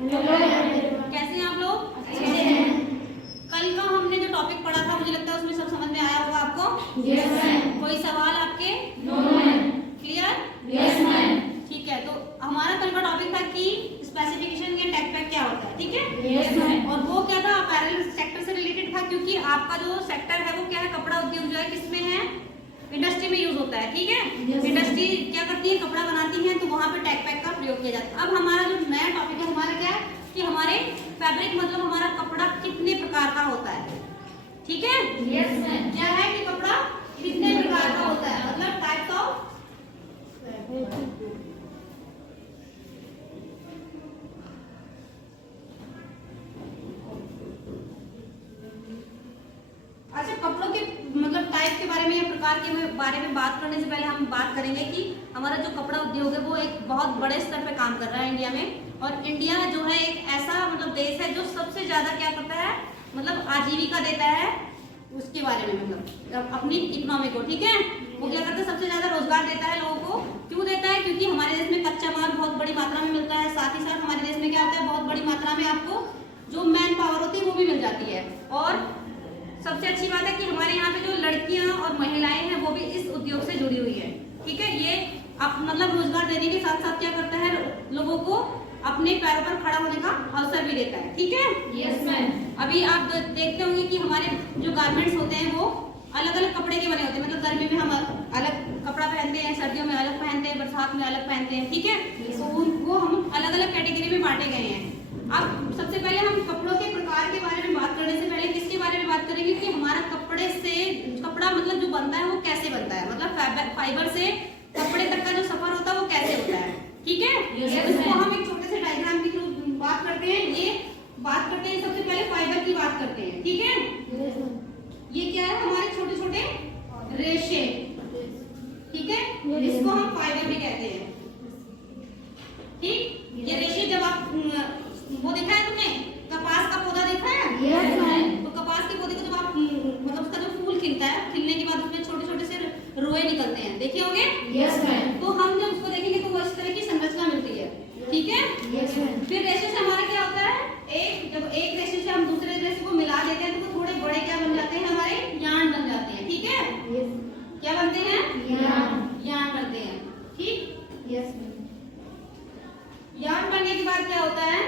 कैसे हैं आप लोग? कल का हमने जो टॉपिक पढ़ा था मुझे लगता है उसमें सब समझ में आया होगा आपको। Yes ma'am. कोई सवाल आपके? No ma'am. Clear? Yes ma'am. ठीक है, तो हमारा कल का टॉपिक था कि स्पेसिफिकेशन या टेक पैक क्या होता है, ठीक है? Yes ma'am. और वो क्या था, अपैरल सेक्टर से रिलेटेड था, क्योंकि आपका जो सेक्टर है वो क्या है, कपड़ा उद्योग जो है किसमें है, इंडस्ट्री में यूज होता है, ठीक है? इंडस्ट्री क्या करती है, कपड़ा बनाती है, तो वहां पे टैग पैक का प्रयोग किया जाता है। अब हमारा जो नया टॉपिक है हमारा क्या है कि हमारे फैब्रिक मतलब हमारा कपड़ा कितने प्रकार का होता है, ठीक है? Yes ma'am. क्या है कि कपड़ा कितने प्रकार का होता है, मतलब टाइप्स ऑफ। अच्छा, कपड़ों के मतलब टाइप के बारे में या प्रकार के बारे में बात करने से पहले हम बात करेंगे कि हमारा जो कपड़ा उद्योग है वो एक बहुत बड़े स्तर पे काम कर रहा है इंडिया में। और इंडिया जो है एक ऐसा मतलब देश है जो सबसे ज्यादा क्या करता है, मतलब आजीविका देता है उसके बारे में, मतलब अपनी इकोनॉमी को, ठीक है? वो क्या करता है, सबसे ज्यादा रोजगार देता है लोगों को। क्यों देता है? क्योंकि हमारे देश में कच्चा माल बहुत बड़ी मात्रा में मिलता है, साथ ही साथ हमारे देश में क्या होता है, बहुत बड़ी मात्रा में आपको जो मैन पावर होती है वो भी मिल जाती है। और सबसे अच्छी बात है कि हमारे यहाँ पे जो लड़कियां और महिलाएं हैं वो भी इस उद्योग से जुड़ी हुई है, ठीक है? ये आप मतलब रोजगार देने के साथ साथ क्या करता है, लोगों को अपने पैरों पर खड़ा होने का अवसर भी देता है, ठीक है? Yes ma'am. अभी आप देखते होंगे कि हमारे जो गारमेंट्स होते हैं वो अलग अलग कपड़े के बने होते हैं, मतलब गर्मी में हम अलग कपड़ा पहनते हैं, सर्दियों में अलग पहनते हैं, बरसात में अलग पहनते हैं, ठीक है? तो वो हम अलग अलग कैटेगरी में बांटे गए हैं। अब सबसे पहले हम कपड़ों के प्रकार के बारे में बात करने से पहले किसके बारे में बात करेंगे कि हमारा कपड़े से कपड़ा मतलब जो बनता है वो कैसे बनता है, मतलब फाइबर से कपड़े तक का जो सफर होता है वो कैसे होता है, ठीक है? इसको हम एक छोटे से डायग्राम के थ्रू बात करते हैं। ये बात करते हैं, सबसे पहले फाइबर की बात करते हैं, ठीक है? ये क्या है, हमारे छोटे छोटे रेशे, ठीक है? इसको हम फाइबर भी कहते हैं, ठीक? ये रेशे जब आप वो देखा है तुमने, कपास का पौधा देखा है? Yes ma'am. तो कपास के पौधे को जब आप मतलब उसका जो फूल खिलता है, खिलने के बाद उसमें छोटे छोटे से रोए निकलते हैं, देखे होंगे? Yes ma'am. तो हम जब उसको देखेंगे तो वो इस तरह की संरचना मिलती है, ठीक है? Yes ma'am. फिर रेशे से हमारा क्या होता है, जब एक रेशे से हम दूसरे रेशे को मिला देते हैं तो वो थोड़े बड़े क्या बन जाते हैं, हमारे यार्न बन जाते हैं, ठीक है? क्या बनते हैं? यार्न बनते हैं, ठीक? Yes ma'am. यार्न बनने के बाद क्या होता है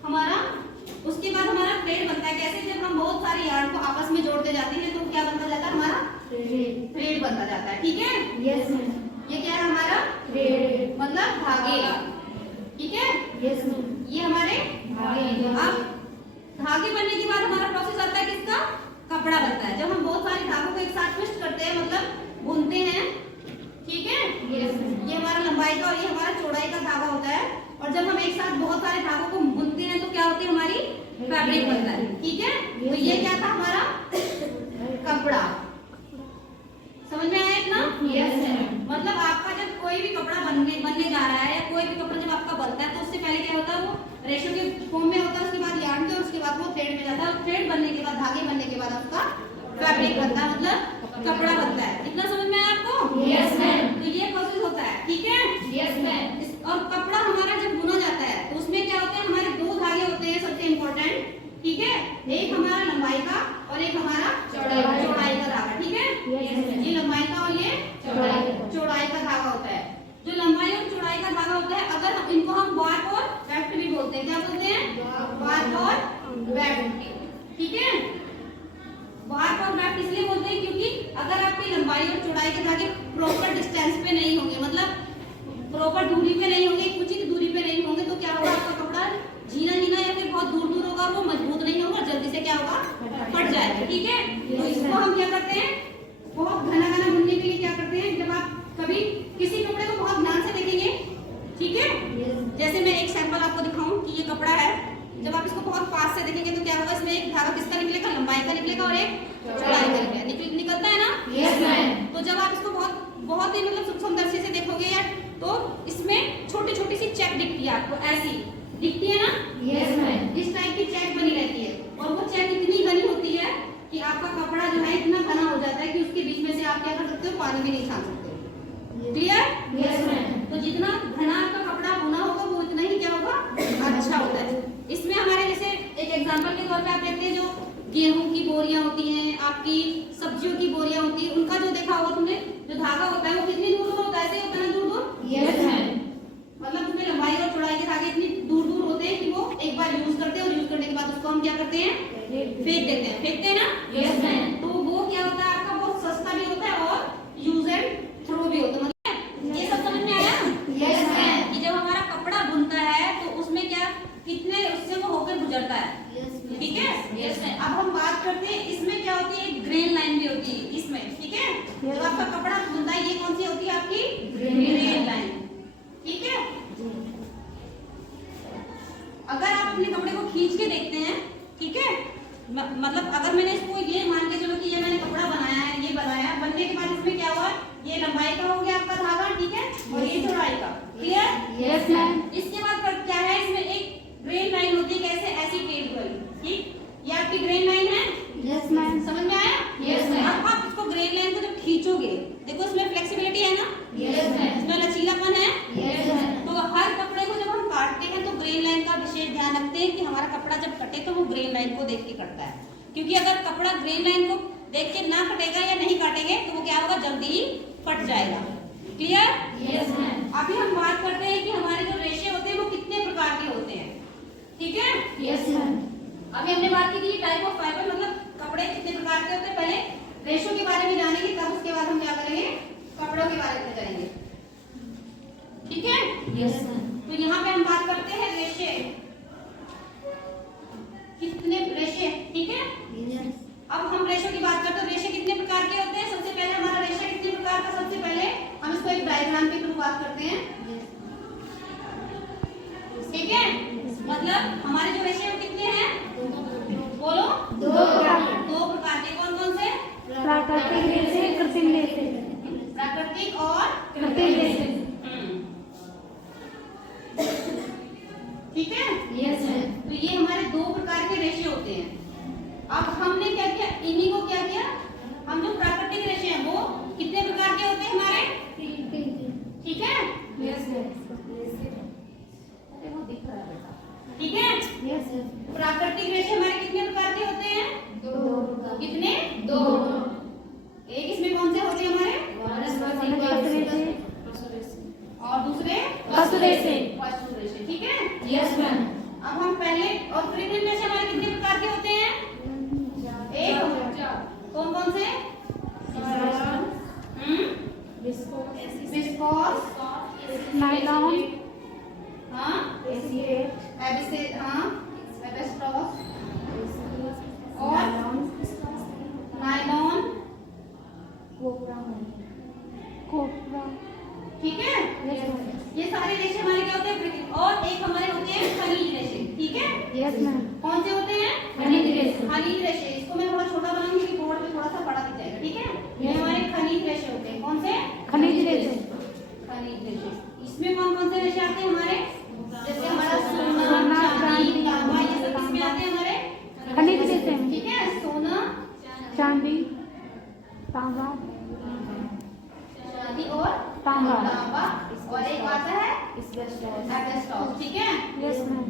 हमारा, उसके बाद हमारा थ्रेड बनता है। कैसे? जब हम बहुत सारे यार्न को आपस में जोड़ते जाते हैं तो क्या बनता जाता है, हमारा थ्रेड बनता जाता है, ठीक है? Yes ma'am. ये क्या है हमारा थ्रेड मतलब धागे, ठीक है? Yes ma'am. ये हमारे धागे। अब धागे बनने के बाद हमारा प्रोसेस आता है किसका, कपड़ा बनता है। जब हम बहुत सारे धागों को एक साथ ट्विस्ट करते हैं, मतलब बुनते हैं, ठीक है? Yes ma'am. ये हमारा लंबाई का और ये हमारा चौड़ाई का धागा होता है। और जब हम एक साथ बहुत सारे धागों को बुनते हैं तो क्या होती है, हमारी फैब्रिक बनता है, ठीक है? तो ये क्या था हमारा कपड़ा, समझ में आया इतना? Yes ma'am. मतलब आपका जब कोई भी कपड़ा बनने जा रहा है या कोई भी कपड़ा जब आपका बनता है तो उससे पहले क्या होता है, वो रेशो के फॉर्म में होता है, उसके बाद यार्न के, उसके बाद वो थ्रेड में जाता है, थ्रेड बनने के बाद, धागे बनने के बाद आपका फैब्रिक बनता है, मतलब कपड़ा बनता है। इतना समझ में आया आपको? Yes ma'am. तो ये प्रोसेस होता है, ठीक है? Yes ma'am. और कपड़ा हमारा जब बुना जाता है तो उसमें क्या होता है, हमारे दो धागे होते हैं सबसे इम्पोर्टेंट, ठीक है? एक हमारा लंबाई का और एक हमारा चौड़ाई का धागा, ठीक है? ये लंबाई का और ये चौड़ाई का धागा होता है। जो लंबाई और चौड़ाई का धागा होता है, अगर इनको हम वार्प और वेफ्ट भी बोलते हैं, क्या बोलते हैं, वार्प और वेफ्ट, ठीक है? वार्प और वेफ्ट इसलिए बोलते हैं क्योंकि अगर आपकी लंबाई और चौड़ाई के धागे प्रॉपर डिस्टेंस पे नहीं होंगे, मतलब प्रॉपर दूरी पे नहीं होंगे, उचित दूरी पे नहीं होंगे, तो क्या होगा, आपका कपड़ा झीना झीना या फिर बहुत दूर दूर होगा, वो मजबूत नहीं होगा, जल्दी से क्या होगा, फट जाएगा, ठीक है? तो इसको हम क्या करते हैं, बहुत घना घना बुनने के लिए क्या करते हैं, जब आप कभी किसी कपड़े को बहुत ध्यान से देखेंगे, ठीक है? जैसे मैं एक सैंपल आपको दिखाऊं कि ये कपड़ा है, जब आप इसको बहुत पास से देखेंगे तो क्या होगा, इसमें एक धागा किसका निकलेगा, लंबाई का निकलेगा और एक चौड़ाई का निकलता है ना? Yes ma'am. तो जब आप इसको बहुत ही मतलब सूक्ष्म दृष्टि से देखोगे या तो इसमें छोटी छोटी सी चेक दिखती है आपको, ऐसी दिखती है ना? Yes ma'am. इस टाइप की चेक बनी रहती है और वो चेक इतनी घनी होती है कि आपका कपड़ा जो है इतना घना हो जाता है कि उसके बीच में से आप क्या कर सकते हो, पानी भी नहीं छान सकते। क्लियर? Yes ma'am. तो जितना घना आपका कपड़ा बुना होगा वो इतना ही क्या एग्जाम्पल के तौर पे आप देखते हैं जो गेहूं की बोरियां होती हैं, आपकी सब्जियों की बोरियां होती है, उनका जो देखा होगा तुमने, जो धागा होता है वो कितनी दूर दूर होता है, ऐसे होता है ना दूर दूर। Yes ma'am. मतलब उसमें लंबाई और चौड़ाई के धागे इतनी दूर दूर होते हैं कि वो एक बार यूज करते हैं और यूज करने के बाद उसको हम क्या करते हैं, फेंक देते हैं। फेंकते हैं ना। Yes ma'am. तो वो क्या होता है आपका, बहुत सस्ता भी होता है और यूज एंड थ्रो भी होता है। मतलब ये सब समझ में आया। Yes ma'am. कि जब हमारा कपड़ा बुनता है तो उसमें क्या, कितने उससे वो होकर गुजरता है, ठीक है। Yes ma'am. अब हम बात करते हैं इसमें क्या होती है, एक ग्रेन लाइन भी होती है इसमें, ठीक है। जब आपका कपड़ा बुनता है ये कौन सी होती है आपकी, ग्रेन लाइन, ठीक है। अगर आप अपने कपड़े को खींच के देखते हैं, ठीक है, मतलब अगर मैंने इसको ये मान के चलो कि ये मैंने कपड़ा बनाया है, ये बनाया, बनने के बाद इसमें क्या हुआ, ये लंबाई का हो गया आपका धागा, ठीक है, और ये चौड़ाई का, क्लियर। Yes ma'am. इसके बाद क्या है, इसमें एक ग्रेन लाइन होती है, कैसे, ऐसी टेढ़ी वाली, ठीक। ये आपकी ग्रेन लाइन है। Yes ma'am. समझ में आया। Yes ma'am. अब आप इसको ग्रेन लाइन को जब खींचोगे, देखो इसमें फ्लेक्सिबिलिटी है ना, यस मैम। इसमें लचीलापन है। Yes ma'am. तो हर कपड़े को जब हम काटते हैं तो ग्रेन लाइन का विशेष ध्यान रखते हैं कि हमारा कपड़ा जब कटे तो वो ग्रेन लाइन को देख के कटता है, क्योंकि अगर कपड़ा ग्रेन लाइन को देख के ना कटेगा या नहीं काटेंगे तो वो क्या होगा, जल्दी ही फट जाएगा, क्लियर। Yes ma'am. अभी हम बात करते हैं कि हमारे जो रेशे होते हैं वो कितने प्रकार के होते हैं, ठीक है। Yes ma'am. अभी हमने बात की कि टाइप ऑफ फाइबर, मतलब कपड़े कितने प्रकार के होते हैं, पहले रेशो के बारे में जानेंगे, तब उसके बाद हम क्या करेंगे, कपड़ों के बारे में जानेंगे, ठीक है। Yes ma'am. तो यहाँ पे हम बात करते हैं रेशे, कितने रेशे, ठीक है। अब हम रेशो की बात करते हैं, रेशे कितने प्रकार के होते हैं। सबसे पहले हमारा रेशा कितने प्रकार का, सबसे पहले हम इसको एक डायग्राम के थ्रू बात करते हैं, ठीक है। मतलब हमारे जो रेशे वो कितने हैं, बोलो। दो प्रकार के, कौन कौन से, प्राकृतिक रेशे, कृत्रिम रेशे। प्राकृतिक और कृत्रिम रेशे। ठीक है। Yes ma'am. तो ये हमारे दो प्रकार के रेशे होते हैं। अब हमने क्या किया, इन्हीं को क्या किया, हम जो प्राकृतिक रेशे हैं वो कितने प्रकार के होते हैं हमारे, ठीक है। Yes ma'am. अरे वो दिख रहा है बेटा, ठीक है। Yes ma'am. प्राकृतिक रेशे हमारे कितने प्रकार के होते हैं, दो। कितने, दो। एक इसमें कौन से होते हैं हमारे, और दूसरे पशु रेशे। पशु रेशे, ठीक है। Yes ma'am. अब हम पहले, और कृत्रिम रेशे हमारे कितने प्रकार के होते हैं, एक, कौन कौन से, विस्कोस, नायलॉन, हाँ, एबिसेट, हाँ, एबेस्टॉस, और नायलॉन, कोपरा। ठीक है। ये सारे रेशे हमारे क्या होते हैं, कृत्रिम। और एक हमारे होते हैं खनिज रेशे, ठीक है। Yes ma'am. कौन से होते हैं, खनिज रेशे। खनिज रेशे। इसको मैं थोड़ा छोटा बनाऊंगी क्योंकि बोर्ड पे थोड़ा सा बड़ा दिख जाएगा, ठीक है। ये हमारे खनिज रेशे होते हैं, कौन से, खनिज रेशे। खनिज रेशे। इसमें कौन कौन से रेशे आते हैं हमारे, जैसे हमारा सोना, सोना, चांदी, चांदी, तांबा, ये सब किसमें आते हैं हमारे, खनिज रेशे में। ठीक है। सोना, चांदी, तांबा, चांदी और तांबा, और एक आता है एस्बेस्टॉस, ठीक है। Yes ma'am.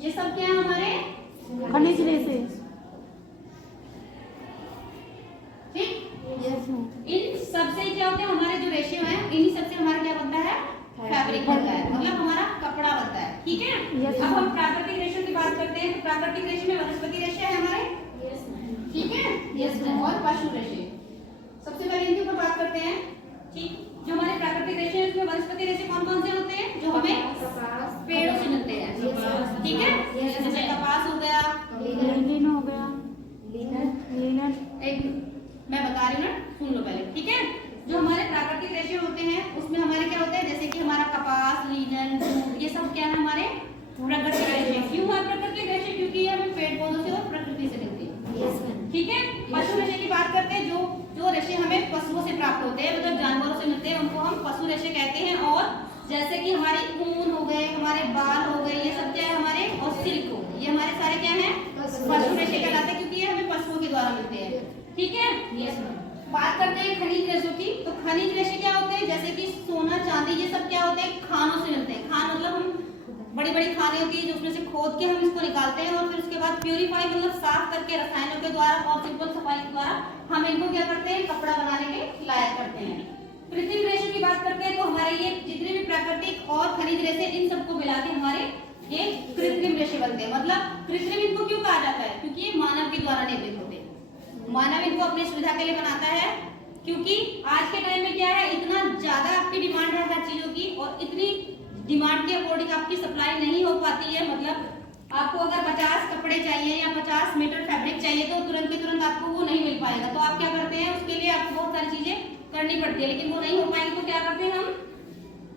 ये सब क्या है हमारे, खनिज रेशे। ठीक। Yes ma'am. इन सबसे क्या होते हैं हमारे जो रेशे हैं, इन्हीं सबसे हमारा क्या बनता है, फैब्रिक बनता है, मतलब हमारा कपड़ा बनता है, ठीक है। Yes, अब ma'am. हम प्राकृतिक रेशों की बात करते हैं, तो प्राकृतिक रेशे में वनस्पति रेशे है हमारे, ठीक है। Yes, ma'am. और पशु रेशे। सबसे पहले इनके ऊपर बात करते हैं, ठीक। जो हमारे प्राकृतिक रेशे हैं उसमें वनस्पति रेशे कौन कौन से होते हैं, जो हमें पेड़ों से मिलते हैं, ठीक है। जैसे कपास हो गया, लिनन हो गया, लिनन। एक मैं बता रही हूँ ना, सुन लो पहले, ठीक है। जो हमारे प्राकृतिक रेशे होते हैं उसमें हमारे क्या होते हैं, जैसे कि हमारा कपास, लीलन, जूट, ये सब क्या है हमारे प्राकृतिक रेशे। क्यों है प्राकृतिक रेशे, क्योंकि ये हमें पेड़ पौधों से और प्रकृति से मिलते हैं, ठीक है। पशु रेशे की बात करते हैं, जो रेशे हमें पशुओं से प्राप्त होते हैं, मतलब जानवरों से मिलते हैं, उनको हम पशु रेशे कहते हैं। और जैसे कि हमारी ऊन हो गए, हमारे बाल हो गए, ये सब क्या है हमारे, और सिल्क हो गए, ये हमारे सारे क्या है, पशु रेशे कहलाते हैं, क्योंकि ये हमें पशुओं के द्वारा मिलते हैं, ठीक है। बात करते हैं खनिज रेशों की, तो खनिज रेशे क्या होते हैं, जैसे कि सोना, चांदी, ये सब क्या होते हैं, खानों से मिलते हैं। खान मतलब हम बड़ी बड़ी खाने होती है जो उसमें से खोद के हम इसको निकालते हैं और फिर उसके बाद प्यूरिफाई मतलब साफ करके रसायनों के द्वारा और सिंपल सफाई के द्वारा हम इनको क्या करते हैं, कपड़ा बनाने के लायक करते हैं। कृत्रिम रेशे की बात करते हैं तो हमारे ये जितने भी प्राकृतिक और खनिज रेशे इन सबको मिला के हमारे ये कृत्रिम रेशे बनते हैं। मतलब कृत्रिम इनको क्यों कहा जाता है, क्योंकि ये मानव के द्वारा निर्मित होते हैं। मानव इनको अपनी सुविधा के लिए बनाता है, क्योंकि आज के टाइम में क्या है, इतना ज्यादा आपकी डिमांड है हर चीजों की और इतनी डिमांड के अकॉर्डिंग आपकी सप्लाई नहीं हो पाती है। मतलब आपको अगर 50 कपड़े चाहिए या 50 मीटर फैब्रिक चाहिए तो तुरंत के तुरंत आपको वो नहीं मिल पाएगा। तो आप क्या करते हैं, उसके लिए आपको बहुत सारी चीजें करनी पड़ती है, लेकिन वो नहीं हो पाएगी तो क्या करते हैं हम,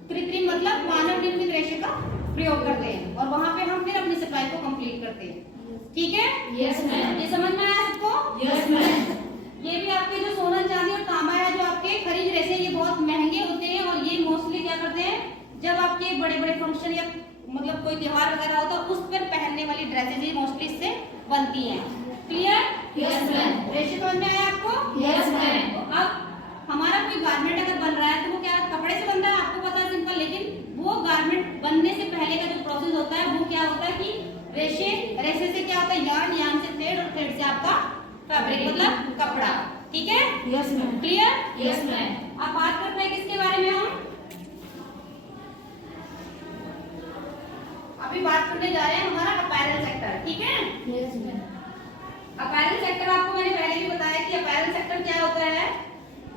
कृत्रिम मतलब मानव निर्मित रेशे का प्रयोग करते हैं और वहां पे हम फिर अपनी सप्लाई को कंप्लीट करते हैं। ठीक है, यस मैम। ये समझ में आया सबको? Yes ma'am. ये भी आपके जो सोना चांदी और तांबा है, जो आपके खनिज रेशे, ये बहुत महंगे होते हैं और ये मोस्टली क्या करते हैं, जब आपके बड़े बड़े फंक्शन या मतलब कोई त्योहार वगैरह हो तो उस पर पहनने वाली ड्रेसेस ही मोस्टली इससे बनती हैं। क्लियर? Yes ma'am. रेशे समझ में आया आपको? Yes ma'am. तो अब हमारा कोई गारमेंट अगर बन रहा है तो वो क्या कपड़े से बन रहा है, आपको पता है, सिंपल। लेकिन वो गारमेंट बनने से पहले का जो प्रोसेस होता है वो क्या होता है कि रेशे से क्या होता है, यार्न से थ्रेड और थ्रेड से आपका फैब्रिक मतलब कपड़ा। ठीक है? Yes ma'am. Clear? Yes ma'am. अब बात करते हैं किसके बारे में, हम अभी बात करने जा रहे हैं हमारा अपैरल सेक्टर। ठीक है? Yes ma'am. अपैरल सेक्टर आपको मैंने पहले भी बताया कि अपैरल सेक्टर क्या होता है,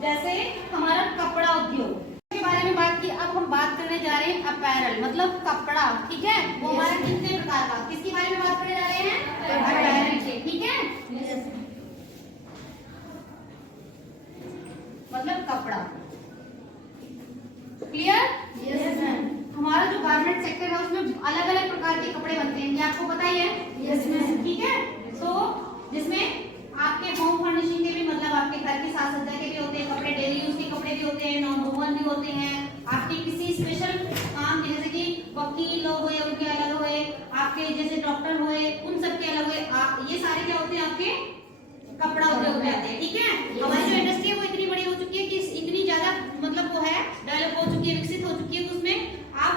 जैसे हमारा कपड़ा उद्योग के बारे में बात की। अब हम बात करने जा रहे हैं अपैरल मतलब कपड़ा। ठीक है? वो हमारा कितने प्रकार का, किसके बारे में बात करने जा रहे हैं, अपैरल के। ठीक है? मतलब कपड़ा। क्लियर? Yes ma'am. हमारा जो गारमेंट सेक्टर है उसमें अलग अलग प्रकार के कपड़े बनते हैं, ये आपको पता ही है। Yes ma'am. ठीक है? तो जिसमें आपके होम फर्निशिंग के भी मतलब आपके घर की साज सज्जा के भी होते हैं कपड़े, डेली यूज के कपड़े भी होते हैं, नॉन वुमन भी होते हैं, आपके किसी स्पेशल काम के, जैसे कि वकील लोग हुए उनके अलग हुए, आपके जैसे डॉक्टर हुए उन सब के अलग हुए। आप ये सारे क्या होते हैं, आपके कपड़ा उद्योग में आते हैं। ठीक है? हमारी जो इंडस्ट्री है वो इतनी बड़ी हो चुकी है कि इतनी ज्यादा मतलब वो है डेवलप हो चुकी है, विकसित हो चुकी है कि उसमें आप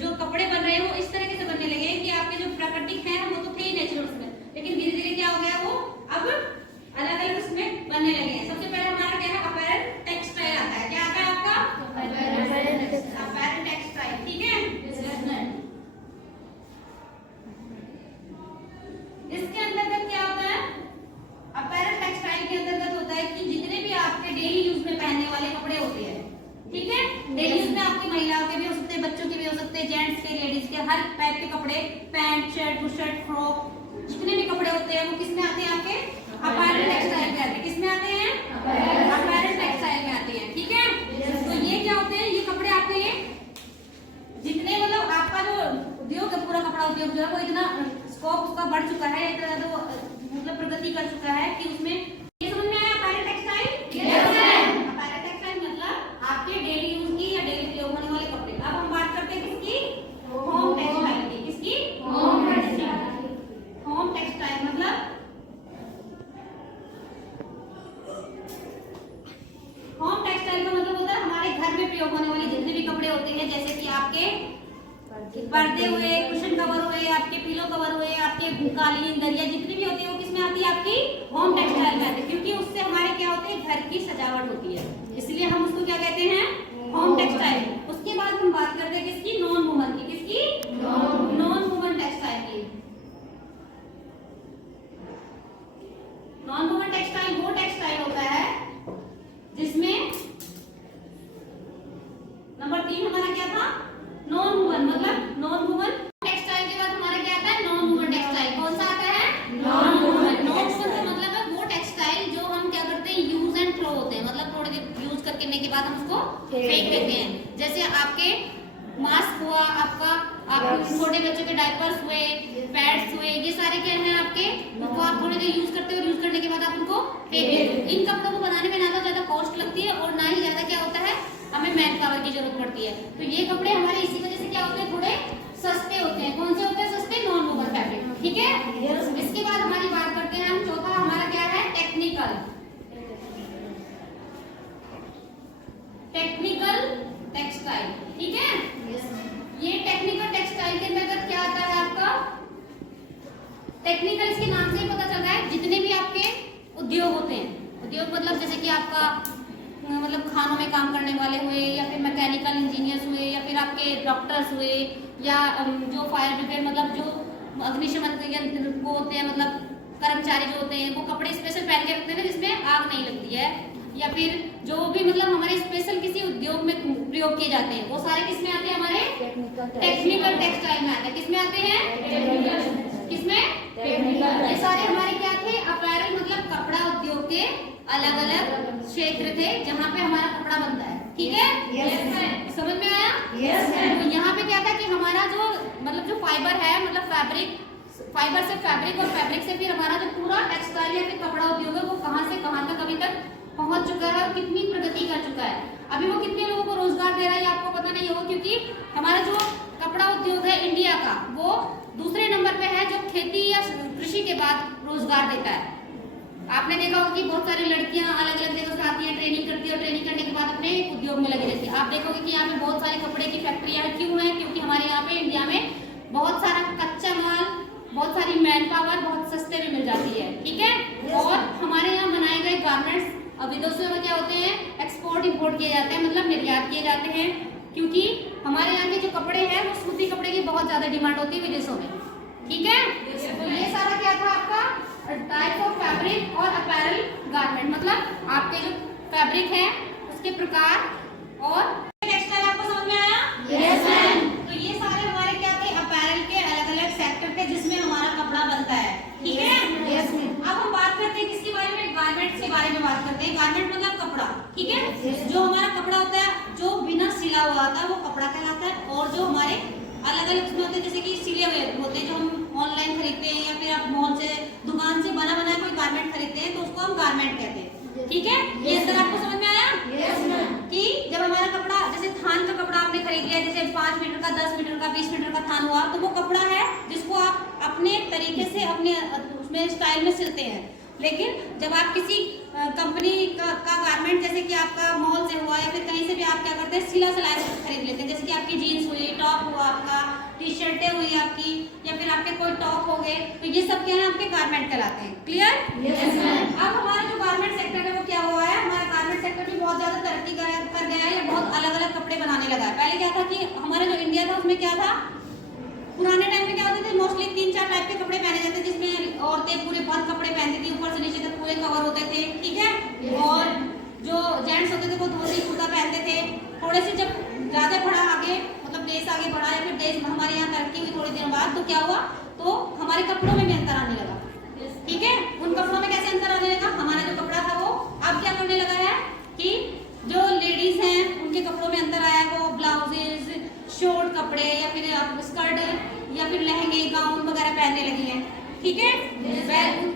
जो कपड़े बन रहे हैं वो इस तरीके से बनने लगे हैं कि आपके जो प्राकृतिक है वो तो थे ही नेचुरल उसमें, लेकिन धीरे धीरे क्या हो गया, वो अब अलग अलग उसमें बनने लगे हैं। सबसे पहले हमारा क्या है, अपैरल टेक्सटाइल आता है। क्या आता है आपका? Apparel textile. ठीक है? इसके अंतर्गत क्या होता है, अपैरल टेक्सटाइल के अंतर्गत होता है कि जितने भी आपके डेली यूज में पहनने वाले कपड़े होते हैं, ठीक है, डेली यूज में आपकी महिलाओं के भी हो सकते हैं, बच्चों के भी हो सकते हैं, जेंट्स के, लेडीज के, हर टाइप के कपड़े, पैंट शर्ट बुशर्ट फ्रॉक, जितने भी कपड़े होते हैं वो किसमें आते हैं, आपके अपैरल टेक्सटाइल में आते हैं। किसमें आते हैं? अपैरल टेक्सटाइल में आते हैं। ठीक है? तो ये क्या होते हैं, ये कपड़े आपके जितने मतलब आपका जो उद्योग है, पूरा कपड़ा उद्योग जो है वो इतना स्कोप उसका बढ़ चुका है, इतना तो मतलब प्रगति कर चुका है कि उसमें ये समझ में आया अपैरल टेक्सटाइल। अपैरल टेक्सटाइल मतलब आपके डेली यूज की या डेली प्रयोग होने वाले कपड़े। अब हम बात करते हैं किसकी, होम टेक्सटाइल की। किसकी? Home textile. होम टेक्सटाइल मतलब होम टेक्सटाइल का मतलब होता है हमारे घर में प्रयोग होने वाले जितने भी कपड़े होते हैं, जैसे कि आपके पर्दे हुए, कुशन कवर हुए, आपके पिलो कवर हुए, आपके कालीन दरिया जितनी भी होती है वो किसमें आती है, आपकी होम टेक्सटाइल में आती है, क्योंकि उससे हमारे क्या होते हैं, घर की सजावट होती है, इसलिए हम उसको क्या कहते हैं, होम टेक्सटाइल। उसके बाद हम बात करते हैं किसकी, नॉन वुमन की। किसकी? नॉन वुमन टेक्सटाइल की। नॉन वुमन टेक्सटाइल वो टेक्सटाइल होता है जिसमें नंबर 3 हमारा क्या था, नॉन वुमन मतलब नॉन वुमन टेक्सटाइल के बाद हमारा क्या आता है, नॉन वुमन टेक्सटाइल। कौन सा आता है, नॉन वुमन। नॉन वुमन का मतलब है वो टेक्सटाइल जो हम क्या करते हैं, यूज एंड थ्रो होते हैं, मतलब थोड़ी देर यूज करने के बाद हम उसको फेंक देते हैं। जैसे आपके मास्क हुआ, आपका छोटे बच्चों के डायपर्स हुए, पैड्स हुए, ये सारे क्या है आपके, उनको आप थोड़ी देर यूज करते हो, यूज करने के बाद आप उनको फेंक देते हो। इन कपड़ों को बनाने में ना तो ज्यादा कॉस्ट लगती है और ना ही ज्यादा क्या होता है, हमें मैन पावर की जरूरत पड़ती है। तो ये कपड़े हमारे इसी वजह से क्या होते हैं, थोड़े सस्ते होते हैं। कौन से होते हैं सस्ते, नॉन वुमन फैब्रिक। ठीक है? इसके बाद हमारी बात करते हैं हम, चौथा हमारा क्या है, टेक्निकल। Technical textile. ठीक है? ये टेक्निकल टेक्सटाइल के अंतर्गत टेक्निकल इसके नाम से ही पता चल रहा है, जितने भी आपके उद्योग होते हैं, उद्योग मतलब जैसे कि आपका मतलब खानों में काम करने वाले हुए, या फिर मैकेनिकल इंजीनियर्स हुए, या फिर आपके डॉक्टर्स हुए, या जो फायर ब्रिगेड मतलब जो अग्निशमन वो होते हैं, मतलब कर्मचारी जो होते हैं वो कपड़े स्पेशल पहन के रखते हैं जिसमें आग नहीं लगती है, या फिर जो भी मतलब हमारे स्पेशल किसी उद्योग में प्रयोग किए जाते हैं वो सारे किसमें आते हैं, हमारे टेक्निकल टेक्सटाइल में आते हैं। किसमें आते हैं, किसमें, ये सारे हमारे क्या थे, अपैरल मतलब कपड़ा उद्योग के अलग अलग क्षेत्र थे जहाँ पे हमारा कपड़ा बनता है। ठीक है, समझ में आया? तो यहाँ पे क्या था कि हमारा जो मतलब जो फाइबर है, मतलब फाइबर से फैब्रिक, और फैब्रिक से फिर हमारा जो पूरा टेक्सटाइल या फिर कपड़ा उद्योग है वो कहाँ से कहाँ तक अभी तक पहुंच चुका है और कितनी प्रगति कर चुका है। अभी वो कितने लोगों को रोजगार दे रहा है ये आपको पता नहीं होगा, क्योंकि हमारा जो कपड़ा उद्योग है इंडिया का वो दूसरे नंबर पे है, जो खेती या कृषि के बाद रोजगार देता है। आपने देखा होगा कि बहुत सारी लड़कियां अलग अलग जगह से आती हैं, ट्रेनिंग करती है, और ट्रेनिंग करने के बाद अपने उद्योग में लगी रहती है। आप देखोगे कि यहाँ पे बहुत सारी कपड़े की फैक्ट्रियां क्यों हैं, क्योंकि हमारे यहाँ पे इंडिया में बहुत सारा कच्चा माल, बहुत सारी मैन पावर बहुत सस्ते में मिल जाती है। ठीक है, और हमारे यहाँ बनाए गए गारमेंट्स विदेशों में क्या होते हैं, एक्सपोर्ट इंपोर्ट किए जाते हैं, मतलब निर्यात किए जाते हैं, क्योंकि हमारे यहाँ के जो कपड़े हैं वो सूती कपड़े की बहुत ज्यादा डिमांड होती है विदेशों में। ठीक है, तो ये सारा क्या था आपका टाइप ऑफ फैब्रिक और अपैरल गारमेंट, मतलब आपके जो फैब्रिक है उसके प्रकार और टेक्सटाइल। आपको समझ में आया? Yes ma'am. तो ये सारे हमारे क्या थे, अपैरल के अलग अलग सेक्टर थे जिसमें हमारा कपड़ा बनता है। ठीक है, यस मैम। अब हम बात करते हैं किसके बारे में, गारमेंट्स के बारे में बात करते हैं। गारमेंट मतलब कपड़ा। ठीक है, जो हमारा कपड़ा होता है जो बिना सिला हुआ आता है वो कपड़ा कहलाता है, और जो हमारे अलग अलग उसमें होते हैं जैसे कि सिले हुए होते हैं जो हम ऑनलाइन खरीदते हैं, या फिर आप मॉल से दुकान से बना बनाया कोई गारमेंट खरीदते हैं तो उसको हम गारमेंट कहते हैं। ठीक है, ये सर आपको समझ में आया? Yes ma'am. कि जब हमारा कपड़ा जैसे थान का कपड़ा आपने खरीद लिया, जैसे 5 मीटर का, 10 मीटर का, 20 मीटर का थान हुआ, तो वो कपड़ा है जिसको आप अपने तरीके से अपने उसमें स्टाइल में सिलते हैं। लेकिन जब आप किसी कंपनी का गारमेंट जैसे कि आपका मॉल से हुआ या फिर कहीं से भी आप क्या करते हैं, सिला सिलाया खरीद लेते हैं, जैसे कि आपकी जीन्स हुई, टॉप हुआ आपका, टी शर्टें हुई आपकी, या फिर आपके कोई टॉप हो गए, तो ये सब क्या है आपके गारमेंट कहलाते हैं। क्लियर? Yes ma'am. अब हमारा जो गारमेंट सेक्टर है वो क्या हुआ है, हमारा गारमेंट सेक्टर भी बहुत ज्यादा तरक्की कर गया है, या बहुत अलग अलग कपड़े बनाने लगा है। पहले क्या था कि हमारा जो इंडिया था उसमें क्या था, पुराने टाइम में क्या होते थे, मोस्टली 3-4 टाइप के कपड़े पहने जाते थे, जिसमें औरतें पूरे बहुत कपड़े पहनती थी, ऊपर से नीचे तक पूरे कवर होते थे। ठीक है, और जो जेंट्स होते थे वो धोती कुर्ता पहनते थे। थोड़े से जब ज्यादा बढ़ा आगे, मतलब देश आगे बढ़ा या फिर देश हमारे यहाँ तरक्की हुई थोड़ी दिनों बाद, तो क्या हुआ, तो हमारे कपड़ों में भी अंतर आने लगा। ठीक है, उन कपड़ों में कैसे अंतर आने लगा, हमारा जो कपड़ा था वो अब क्या करने लगा है कि जो लेडीज हैं उनके कपड़ों में अंतर आया है, वो ब्लाउजेज, शॉर्ट कपड़े, या फिर स्कर्ट, या फिर लहंगे, गाउन वगैरह पहनने लगी हैं। ठीक है,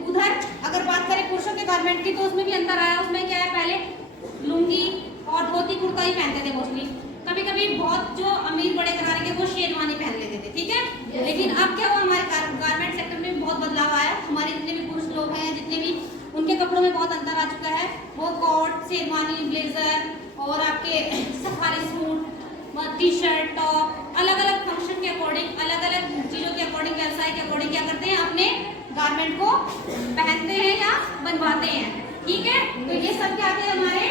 उधर अगर बात करें पुरुषों के गारमेंट की तो उसमें भी अंतर आया। उसमें क्या है, पहले लुंगी और धोती कुर्ता ही पहनते थे मोस्टली, कभी कभी बहुत जो अमीर बड़े घराने के वो शेरवानी पहन लेते थे। ठीक है, लेकिन अब क्या हुआ, हमारे गारमेंट सेक्टर में बहुत बदलाव आया। हमारे जितने भी पुरुष लोग हैं, जितने भी, उनके कपड़ों में बहुत अंतर आ चुका है। वो कोट, शेरवानी, ब्लेजर, और आपके safari suit, T shirt, top, अलग अलग फंक्शन के अकॉर्डिंग, अलग अलग चीजों के अकॉर्डिंग, व्यवसाय के अकॉर्डिंग क्या करते हैं, अपने गारमेंट को पहनते हैं या बनवाते हैं। ठीक है, तो ये सब क्या थे, हमारे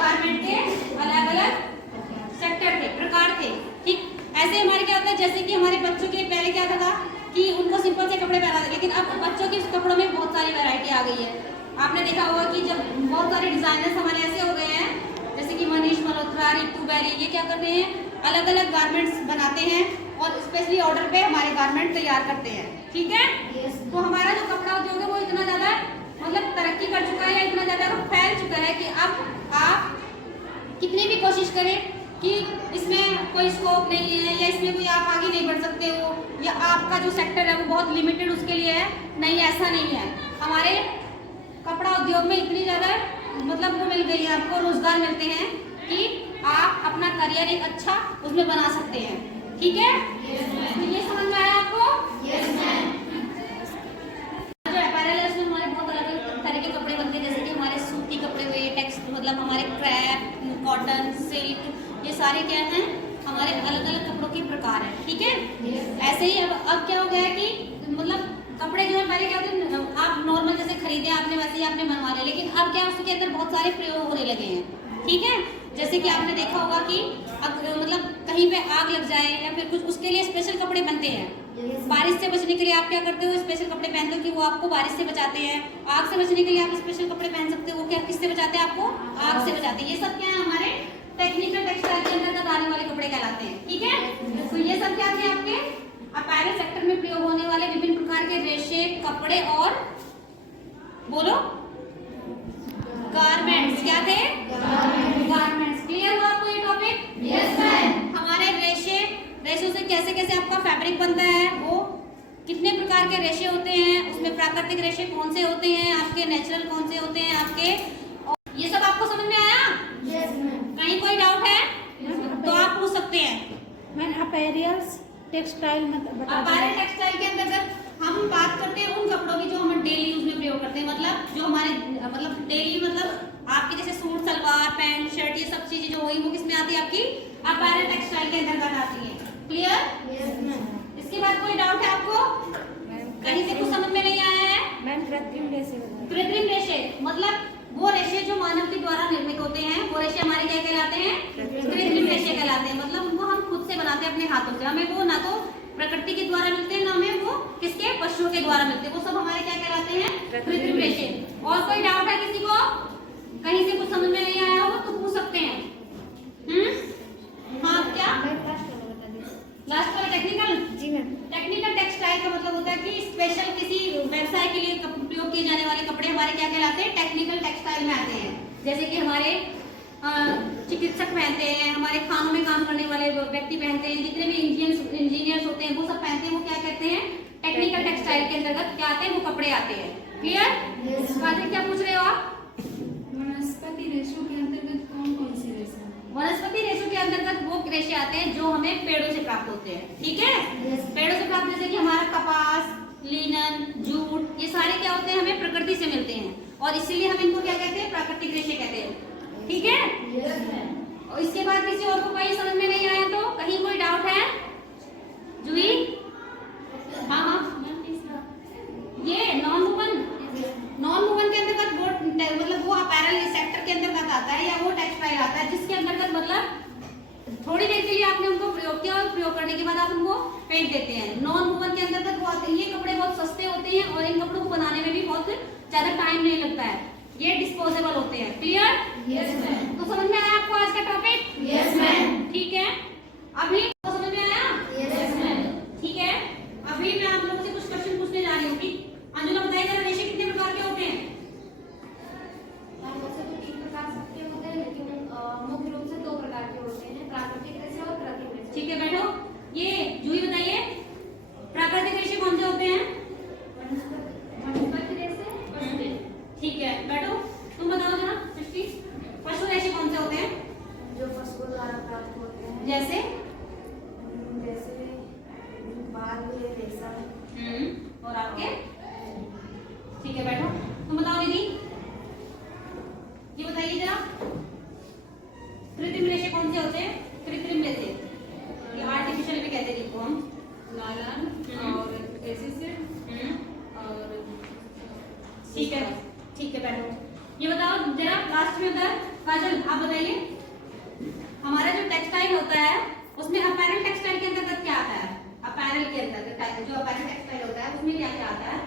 गारमेंट के अलग अलग सेक्टर थे, प्रकार थे। ठीक, ऐसे हमारे क्या होता है, जैसे कि हमारे बच्चों के पहले क्या था कि उनको सिंपल से कपड़े पहना थे, लेकिन अब बच्चों के कपड़ों में बहुत सारी वैरायटी आ गई है। आपने देखा होगा कि जब बहुत सारे डिजाइनर्स हमारे ऐसे हो गए हैं, जैसे कि मनीष मल्होत्रा, रितु बेरी, ये क्या करते हैं, अलग अलग गारमेंट्स बनाते हैं और स्पेशली ऑर्डर पे हमारे गारमेंट तैयार करते हैं। ठीक है, तो हमारा जो कपड़ा उद्योग है वो इतना ज्यादा मतलब तरक्की कर चुका है, इतना ज्यादा फैल चुका है कि अब आप कितनी भी कोशिश करें कि इसमें कोई स्कोप नहीं है, या इसमें कोई आप आगे नहीं बढ़ सकते हो, या आपका जो सेक्टर है वो बहुत लिमिटेड उसके लिए है, नहीं, ऐसा नहीं है। हमारे कपड़ा उद्योग में इतनी ज़्यादा मतलब वो मिल गई है, आपको रोजगार मिलते हैं कि आप अपना करियर एक अच्छा उसमें बना सकते हैं। ठीक है, तो ये समझ में आया आपको? Yes ma'am. जो अपैरल है उसमें हमारे बहुत अलग अलग तरह के कपड़े बनते हैं, जैसे कि हमारे सूती कपड़े हुए, टेक्स्ट मतलब हमारे क्रैप, कॉटन, सिल्क, ये सारे क्या हैं, हमारे अलग अलग कपड़ों के प्रकार हैं। ठीक है, ऐसे ही अब क्या हो गया है कि मतलब कपड़े जो है पहले क्या होते हैं, आप नॉर्मल जैसे खरीदे आपने वैसे ही आपने बनवा लिया, लेकिन अब क्या उसके अंदर बहुत सारे प्रयोग होने लगे हैं। ठीक है, जैसे कि आपने देखा होगा कि मतलब कहीं पे आग लग जाए या फिर कुछ, उसके लिए स्पेशल कपड़े बनते हैं। बारिश से बचने के लिए आप क्या करते हो, स्पेशल कपड़े पहनते हो कि वो आपको बारिश से बचाते हैं। आग से बचने के लिए आप स्पेशल कपड़े पहन सकते हो, वो क्या किससे बचाते हैं आपको, आग से बचाते हैं। ये सब क्या है, हमारे टेक्निकल टेक्सटाइल के अंतर्गत आने वाले कपड़े कहलाते हैं। ठीक है, तो ये सब क्या थे आपके अपैरल सेक्टर में प्रयोग होने वाले विभिन्न प्रकार के रेशे, कपड़े और बोलो गारमेंट्स। क्या थे, गारमेंट्स। क्लियर हुआ आपको ये टॉपिक? Yes ma'am. हमारे रेशों से कैसे कैसे आपका फैब्रिक बनता है, वो कितने प्रकार के रेशे होते हैं, उसमें प्राकृतिक रेशे कौन से होते हैं, आपके नेचुरल कौन से होते हैं आपके, ये सब आपको समझ में आया? Yes ma'am. कहीं कोई डाउट है तो आप पूछ सकते हैं। मैंने अपैरियल्स टेक्सटाइल मतलब अपैरल टेक्सटाइल के अंतर्गत हम बात करते हैं उन कपड़ों की जो हम डेली यूज में प्रयोग करते हैं, मतलब जो हमारे मतलब डेली मतलब आपके जैसे सूट, सलवार, पैंट, शर्ट, ये सब चीजें जो हुई वो किसमें आती है, आपकी अपैरल टेक्सटाइल के अंतर्गत आती है। क्लियर? Yes ma'am. इसके बाद कोई डाउट है आपको? कहीं से कुछ समझ में नहीं आया है? मैम कृत्रिम रेशे कृत्रिम रेशे मतलब वो रेशे जो मानव के द्वारा निर्मित होते हैं, वो रेशे हमारे क्या कहलाते हैं, कृत्रिम रेशे कहलाते हैं। मतलब उनको हम खुद से बनाते हैं अपने हाथों से, हमें वो ना तो प्रकृति के द्वारा मिलते हैं, ना हमें वो किसके, पशुओं के द्वारा मिलते हैं, वो सब हमारे क्या कहलाते हैं, कृत्रिम रेशे। और कोई डाउट है किसी को? कहीं से कुछ समझ में नहीं आया हो तो पूछ सकते हैं। हाँ, क्या लास्ट वाला टेक्निकल? जी मैम। टेक्निकल टेक्सटाइल का मतलब होता है कि स्पेशल किसी व्यवसाय के लिए उपयोग किए जाने वाले कपड़े हमारे क्या कहलाते हैं, टेक्निकल टेक्सटाइल में आते हैं। जैसे कि हमारे चिकित्सक पहनते हैं, हमारे खानों में काम करने वाले व्यक्ति पहनते हैं, जितने भी इंजीनियर्स होते हैं वो सब पहनते हैं, वो क्या कहते हैं, टेक्निकल टेक्सटाइल के अंतर्गत क्या आते हैं, वो कपड़े आते हैं। क्लियर? काजल क्या पूछ रहे हो आप? वनस्पति रेशों के अंतर्गत कौन कौन से रेशे? वनस्पति रेशों के अंतर्गत वो रेशे आते हैं जो हमें पेड़ों से प्राप्त होते हैं। ठीक है, पेड़ों से प्राप्त जैसे कि हमारा कपास, लिनन, जूट, ये सारे क्या होते हैं, हमें प्रकृति से मिलते हैं, और इसीलिए हम इनको क्या कहते हैं, प्राकृतिक रेशे कहते हैं। ठीक है, यस मैम। और इसके बाद किसी और को कहीं समझ में नहीं आया तो कहीं कोई डाउट है? जूही? हाँ हाँ, ये नॉन वुमन के अंतर्गत वो मतलब वो अपैरल सेक्टर के अंतर्गत आता है, या वो टेक्सटाइल आता है जिसके अंतर्गत मतलब थोड़ी देर के लिए आपने उनको प्रयोग किया और प्रयोग करने के बाद आप उनको फेंक देते हैं। नॉन वुमन के अंतर्गत वो आते हैं। ये कपड़े बहुत सस्ते होते हैं और इन कपड़ों को बनाने में भी बहुत ज्यादा टाइम नहीं लगता है, ये डिस्पोजेबल होते हैं। क्लियर? Yes ma'am. तो समझ में आया आपको आज का टॉपिक? Yes ma'am. ठीक है, अभी तो समझ में आया? Yes ma'am. ठीक है, अभी मैं आप लोगों से कुछ क्वेश्चन पूछने जा रही हूँ। ठीक, अंजुला बताइए जरा, रेशे कितने प्रकार के होते हैं? वैसे तो 3 प्रकार सबके होते हैं, लेकिन मुख्य रूप से 2 प्रकार के होते हैं, प्राकृतिक रेशे और कृत्रिम रेशे। ठीक है, बैठो। ये जूही बताइए, प्राकृतिक रेशे कौन से होते हैं? वनस्पति रेशे। ठीक है, बैठो। तुम बताओ जरा सृष्टि, पशु रेशे कौन से होते हैं? जो पशुओं द्वारा प्राप्त होते हैं, जैसे जैसे बाल, रेशम। और आपके? ठीक है, बैठो। तुम बताओ दीदी, ये बताइए जरा, कृत्रिम रेशे कौन से होते हैं? कृत्रिम रेशे, ये आर्टिफिशियल भी कहते हैं जिनको हम, नायलॉन और एसिड और ठीक है, ठीक है, बैठो। ये बताओ जरा, लास्ट में होता है काजल, आप बताइए, हमारा जो टेक्सटाइल होता है उसमें अपैरल टेक्सटाइल के अंतर्गत क्या आता है? अपैरल के अंतर्गत जो अपैरल टेक्सटाइल होता है उसमें क्या क्या आता है?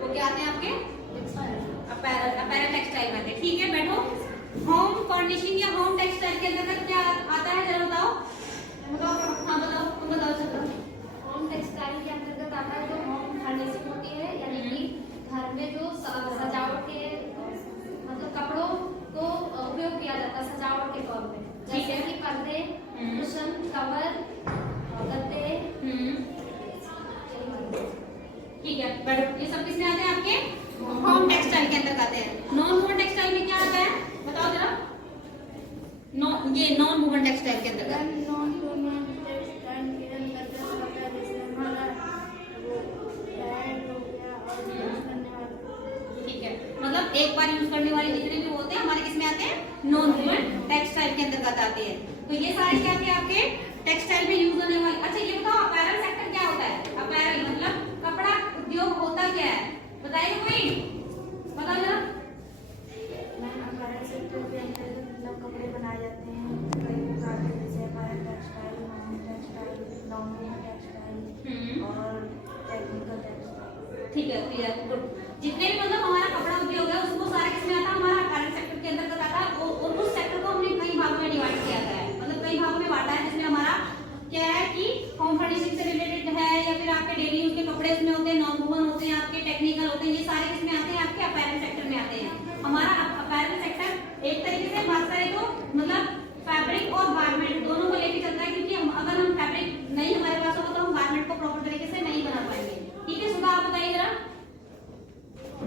वो क्या आते हैं आपके? अपैरल टेक्सटाइल में आते हैं। ठीक है, बैठो। होम फर्निशिंग या होम टेक्सटाइल के अंतर्गत क्या आता है, जरा बताओ। हाँ बताओ, तुम बताओ चलो। होम टेक्सटाइल के अंतर्गत आता है जो होम फर्निशिंग होती है, यानी कि घर में जो सजावट के मतलब कपड़ों को उपयोग किया जाता है सजावट के तौर पे, ठीक है। जैसे कि पर्दे, कुशन, कवर, गद्दे। ठीक है, बैठो। ये सब किसमें आते हैं आपके? होम टेक्सटाइल के अंदर आते हैं। नॉन वुमन टेक्सटाइल में क्या आता है, बताओ जरा। ये नॉन वुमन टेक्सटाइल के अंदर नॉन वुमन टेक्सटाइल के अंतर्गत आता है जैसे हमारा वो पैड हो गया और यूज करने वाला। ठीक है, मतलब मतलब एक बार यूज करने वाले जितने भी होते हैं हमारे किसमें आते हैं, नॉन वुवन टेक्सटाइल के अंतर्गत आते हैं। तो ये सारे क्या थे आपके टेक्सटाइल में यूज होने वाले। अच्छा ये बताओ अपैरल सेक्टर क्या होता है? अपैरल मतलब कपड़ा उद्योग होता क्या है, बताइए कोई, बताओ जरा। मैम अपैरल सेक्टर के अंतर्गत मतलब कपड़े बनाए जाते हैं कई प्रकार के, जैसे apparel textile, non textile, non textile और टेक्निकल टेक्सटाइल। ठीक है, क्लियर, गुड। जितने भी मतलब हमारा कपड़ा उद्योग है उसको सारा किसमें आता है, हमारा अपैरल सेक्टर के अंतर्गत आता है। और उस सेक्टर को हमने कई भागों में डिवाइड किया गया है, मतलब कई भागों में बांटा है, जिसमें हमारा क्या है कि होम फर्निशिंग से रिलेटेड है, या फिर आपके डेली यूज के कपड़े उसमें होते हैं, नॉन वुवन होते हैं, आपके टेक्निकल होते हैं, ये सारे किसमें आते हैं, आपके अपैरल सेक्टर में आते हैं। हमारा अपैरल सेक्टर एक तरीके से बात करें तो मतलब फैब्रिक और गारमेंट दोनों को लेके चलता है, क्योंकि अगर हम फैब्रिक नहीं हमारे पास होगा तो हम गारमेंट को प्रॉपर तरीके से नहीं बना पाएंगे। ठीक है, सुधा आप बताइए जरा,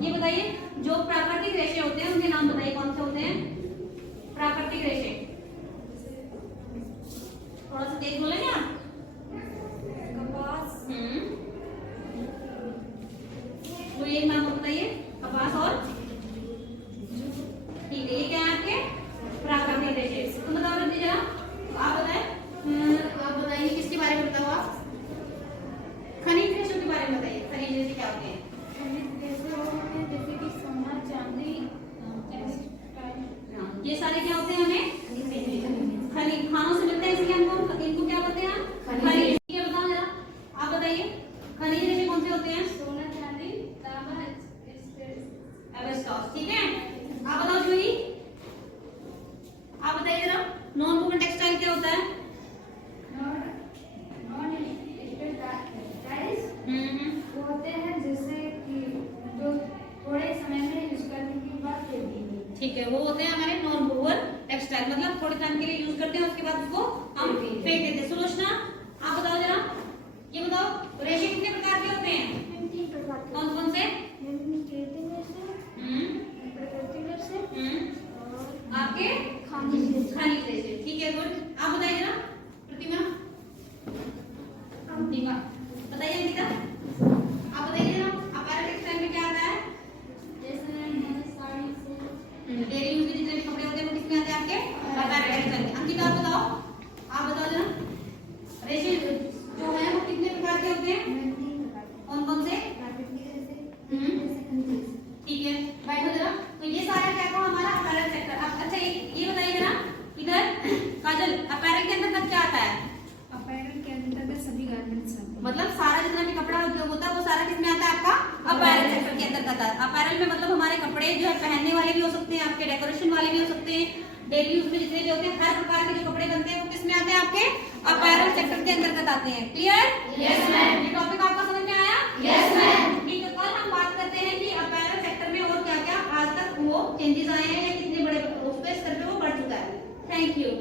ये बताइए जो प्राकृतिक रेशे होते हैं उनके नाम बताइए, कौन से होते हैं प्राकृतिक रेशे? थोड़ा सा तेज बोलेंगे आप। कपास, तो ये नाम बताइए, कपास और, ठीक है, ये क्या है आपके प्राकृतिक रेशे। तुम बताओ रंजी जरा, आप बताएं, आप बताइए किसके बारे में बताओ आप, खनिज रेशों के बारे में बताइए, खनिज रेशे क्या होते हैं? जैसे वो होते हैं जैसे कि सोना, चांदी, ये सारे क्या होते हैं, हमें खनिज खानों से मिलते हैं, इसलिए हमको इनको क्या बोलते हैं, खनिज। ठीक है, बताओ जरा, आप बताइए खनिज रेशे कौन से होते हैं? सोना, चांदी, तांबा, एस्बेस्टॉस। ठीक है, आप बताओ जूही, आप बताइए जरा नॉन वुवन टेक्सटाइल क्या होता है? वो होते हैं जैसे कि जो थोड़े समय में यूज करने के बाद फेंक देंगे। ठीक है, वो होते हैं हमारे नॉन वुवन टेक्सटाइल, मतलब थोड़े टाइम के लिए यूज करते हैं, उसके बाद उसको हम फेंक देते हैं। सुलोचना आप बताओ जरा, ये बताओ रेशे कितने प्रकार के होते हैं, 3 प्रकार के, कौन कौन से? कृत्रिम रेशे, प्राकृतिक रेशे और आपके खनिज रेशे। खनिज रेशे। ठीक है, गुड। आप बताइए जरा प्रतिमा, प्रतिमा बताइए, अंकिता आप बताइए जरा अपैरल टेक्सटाइल में क्या आता है? जैसे मैंने साड़ी से डेली यूज के जितने भी कपड़े होते हैं वो किसमें आते हैं, आपके अपैरल टेक्सटाइल में। अंकिता आप बताओ, आप बताओ जरा रेशे जो है वो कितने प्रकार के होते हैं, 3 प्रकार के, कौन कौन से? प्राकृतिक रेशे, हम्म। जैसे खनिज रेशे। ठीक है, बैठो जरा। तो ये सारा क्या था हमारा अपैरल सेक्टर। अब अच्छा ये बताइए जरा इधर काजल, अपैरल के अंदर क्या आता है? अपैरल के अंतर्गत सभी गारमेंट्स आते हैं। मतलब सारा जितना भी कपड़ा उद्योग होता है वो सारा किसमें आता है, आपका अपैरल सेक्टर के अंदर आता है। अपैरल में मतलब हमारे कपड़े जो है पहनने वाले भी हो सकते हैं, आपके डेकोरेशन वाले भी हो सकते हैं, डेली यूज में जितने भी होते हैं, हर प्रकार के जो कपड़े बनते हैं वो किसमें आते हैं, आपके अपैरल सेक्टर के अंतर्गत आते हैं। क्लियर? Yes ma'am. ये टॉपिक आपका समझ में आया? Yes ma'am. ठीक है, कल हम बात करते हैं कि अपैरल सेक्टर में और क्या क्या आज तक वो चेंजेस आए हैं या कितने बड़े उस पे स्तर पे वो बढ़ चुका है। Thank you.